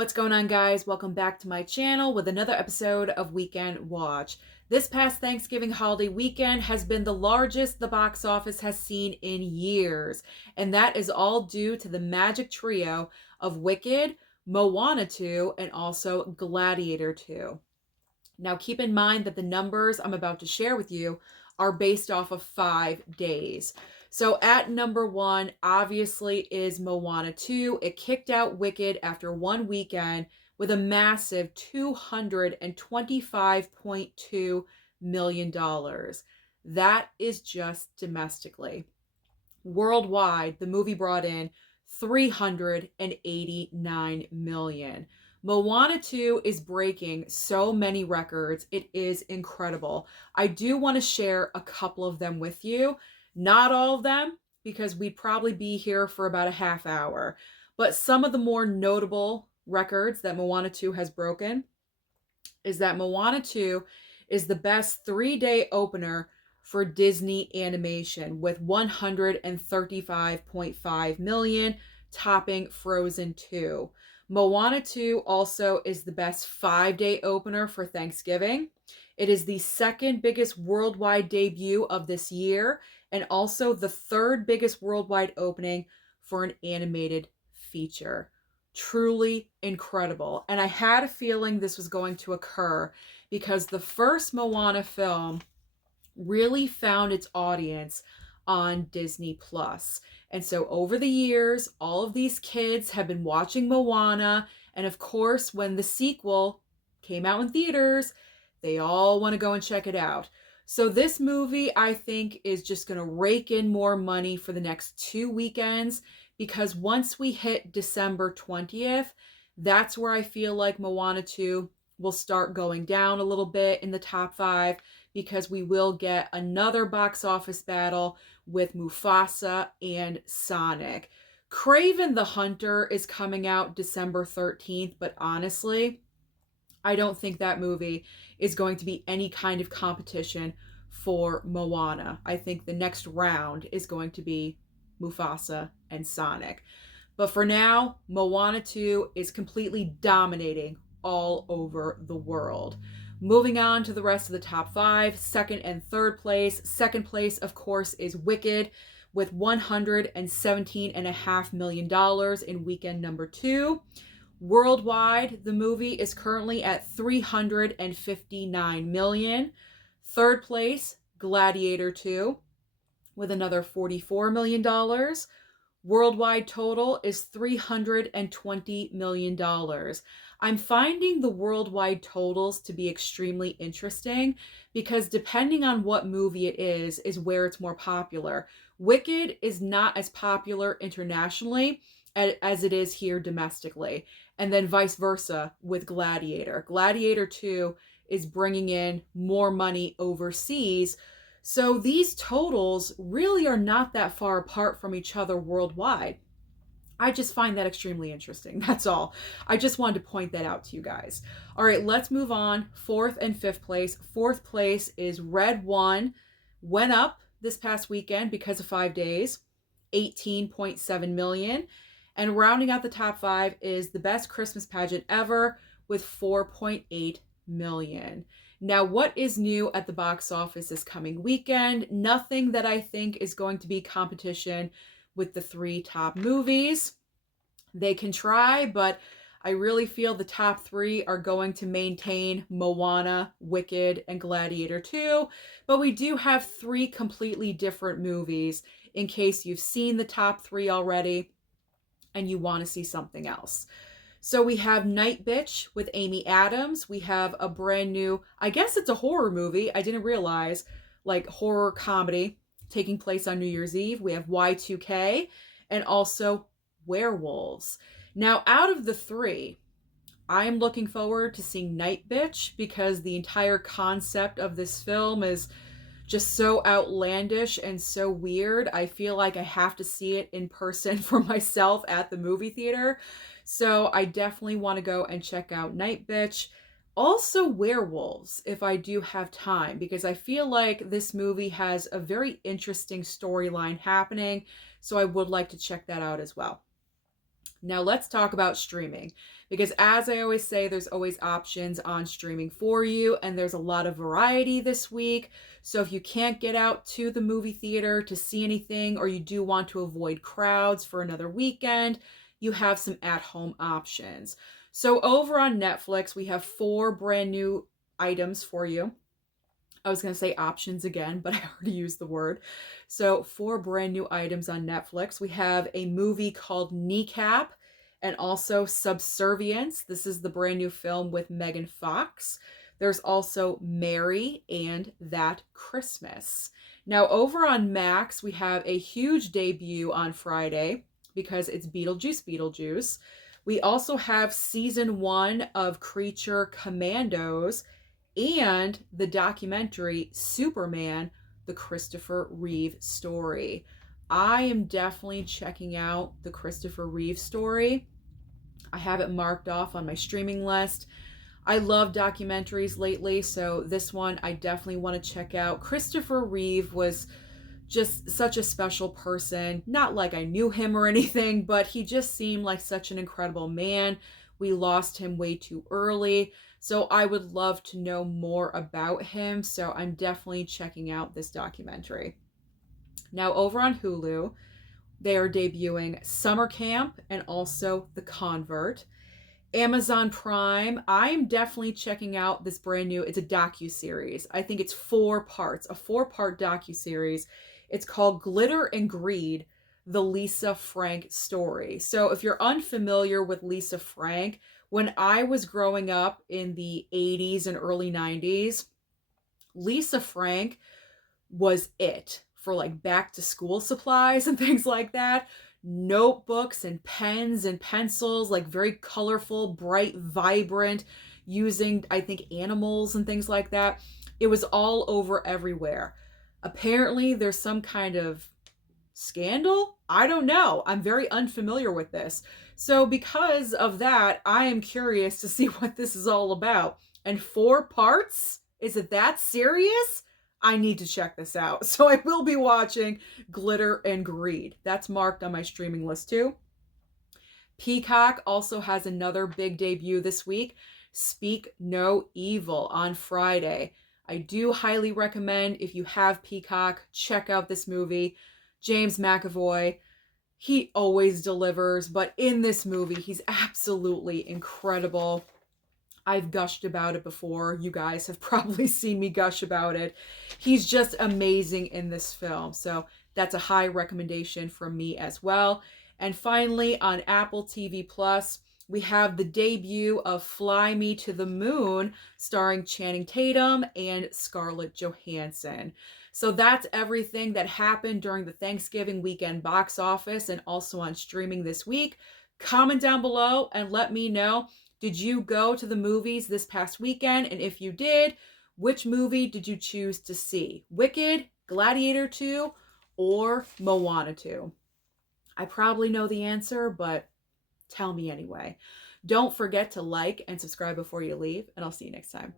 What's going on, guys? Welcome back to my channel with another episode of Weekend Watch. This past Thanksgiving holiday weekend has been the largest the box office has seen in years, and that is all due to the magic trio of Wicked, Moana 2, and also Gladiator 2. Now, keep in mind that the numbers I'm about to share with you are based off of 5 days. So at number one, obviously, is Moana 2. It kicked out Wicked after one weekend with a massive $225.2 million. That is just domestically. Worldwide, the movie brought in 389 million. Moana 2 is breaking so many records. It is incredible. I do want to share a couple of them with you. Not all of them, because we'd probably be here for about a half hour. But some of the more notable records that Moana 2 has broken is that Moana 2 is the best 3-day opener for Disney animation with 135.5 million, topping Frozen 2. Moana 2 also is the best 5-day opener for Thanksgiving. It is the second biggest worldwide debut of this year and also the third biggest worldwide opening for an animated feature. Truly incredible. And I had a feeling this was going to occur because the first Moana film really found its audience on Disney Plus. And so over the years, all of these kids have been watching Moana. And of course, when the sequel came out in theaters, they all want to go and check it out. So this movie, I think, is just going to rake in more money for the next 2 weekends, because once we hit December 20th, that's where I feel like Moana 2 will start going down a little bit in the top 5, because we will get another box office battle with Mufasa and Sonic. Kraven the Hunter is coming out December 13th, but honestly, I don't think that movie is going to be any kind of competition for Moana. I think the next round is going to be Mufasa and Sonic. But for now, Moana 2 is completely dominating all over the world. Moving on to the rest of the top 5, second and third place. Second place, of course, is Wicked with $117.5 million in weekend number 2. Worldwide, the movie is currently at 359 million. Third place, Gladiator 2 with another $44 million. Worldwide total is $320 million. I'm finding the worldwide totals to be extremely interesting because depending on what movie it is where it's more popular. Wicked is not as popular internationally as it is here domestically. And then vice versa with Gladiator. Gladiator 2 is bringing in more money overseas. So these totals really are not that far apart from each other worldwide. I just find that extremely interesting. That's all. I just wanted to point that out to you guys. All right, let's move on. Fourth and fifth place. Fourth place is Red One. Went up this past weekend because of 5 days. 18.7 million. And rounding out the top 5 is The Best Christmas Pageant Ever with 4.8 million. Now, what is new at the box office this coming weekend? Nothing that I think is going to be competition with the 3 top movies. They can try, but I really feel the top 3 are going to maintain Moana, Wicked, and Gladiator 2. But we do have 3 completely different movies in case you've seen the top 3 already and you want to see something else. So we have Night Bitch with Amy Adams. We have a brand new, I guess it's a horror movie. I didn't realize, like horror comedy taking place on New Year's Eve. We have Y2K and also werewolves. Now, out of the 3, I am looking forward to seeing Night Bitch because the entire concept of this film is just so outlandish and so weird. I feel like I have to see it in person for myself at the movie theater. So I definitely want to go and check out Night Bitch. Also werewolves, if I do have time, because I feel like this movie has a very interesting storyline happening. So I would like to check that out as well. Now let's talk about streaming, because as I always say, there's always options on streaming for you, and there's a lot of variety this week. So if you can't get out to the movie theater to see anything, or you do want to avoid crowds for another weekend, you have some at-home options. So over on Netflix, we have 4 brand new items for you. I was going to say options again, but I already used the word. So, 4 brand new items on Netflix. We have a movie called Kneecap and also Subservience. This is the brand new film with Megan Fox. There's also Mary and That Christmas. Now, over on Max, we have a huge debut on Friday because it's Beetlejuice. We also have season 1 of Creature Commandos and the documentary Superman, the Christopher Reeve story. I am definitely checking out the Christopher Reeve story. I have it marked off on my streaming list. I love documentaries lately, so this one I definitely want to check out. Christopher Reeve was just such a special person. Not like I knew him or anything, but he just seemed like such an incredible man. We lost him way too early. So I would love to know more about him. So I'm definitely checking out this documentary. Now, over on Hulu, they are debuting Summer Camp and also The Convert. Amazon Prime, I'm definitely checking out this brand new, it's a docu-series. I think it's 4 parts, a 4-part docu-series. It's called Glitter and Greed, the Lisa Frank story. So if you're unfamiliar with Lisa Frank, when I was growing up in the 80s and early 90s, Lisa Frank was it for like back to school supplies and things like that. Notebooks and pens and pencils, like very colorful, bright, vibrant, using, I think, animals and things like that. It was all over everywhere. Apparently, there's some kind of scandal? I don't know. I'm very unfamiliar with this. So, because of that, I am curious to see what this is all about. And 4 parts? Is it that serious? I need to check this out. So I will be watching Glitter and Greed. That's marked on my streaming list too. Peacock also has another big debut this week, Speak No Evil, on Friday. I do highly recommend, if you have Peacock, check out this movie. James McAvoy, he always delivers, but in this movie, he's absolutely incredible. I've gushed about it before. You guys have probably seen me gush about it. He's just amazing in this film. So that's a high recommendation from me as well. And finally, on Apple TV Plus, we have the debut of Fly Me to the Moon, starring Channing Tatum and Scarlett Johansson. So that's everything that happened during the Thanksgiving weekend box office and also on streaming this week. Comment down below and let me know, did you go to the movies this past weekend? And if you did, which movie did you choose to see? Wicked, Gladiator 2, or Moana 2? I probably know the answer, but tell me anyway. Don't forget to like and subscribe before you leave, and I'll see you next time.